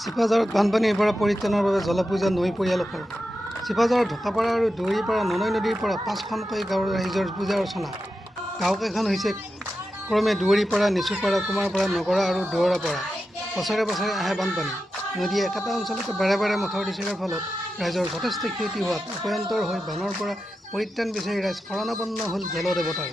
চিপাঝাৰত বানপানীৰ পৰা পৰিত্ৰাণৰ বাবে জলপূজা নৈ পৰিয়ালকৰ। চিপাঝাৰৰ ঢোকাপাৰা আৰু দুৱৰীপাৰা ননৈ নদীৰ পৰা 5খনকৈ গাঁৱৰ ৰাইজৰ পূজা অৰ্চনা। গাঁওকেইখন হৈছে ক্ৰমে দুৱৰীপাৰা, নিচুপাৰা, কুমাৰপাৰা, নগৰা আৰু দুৱৰাপাৰা। বছৰে বছৰে আহে বানপানী। নদীয়ে একেটা অঞ্চলতে বাৰে বাৰে মথাউৰি ছিঙাৰ ফলত ৰাইজৰ যথেষ্ট ক্ষতি হোৱাত অপয়ন্তৰ হৈ বানৰ পৰা পৰিত্ৰাণ বিচাৰি ৰাইজ শৰণাপন্ন হ'ল জলদেৱতাৰ।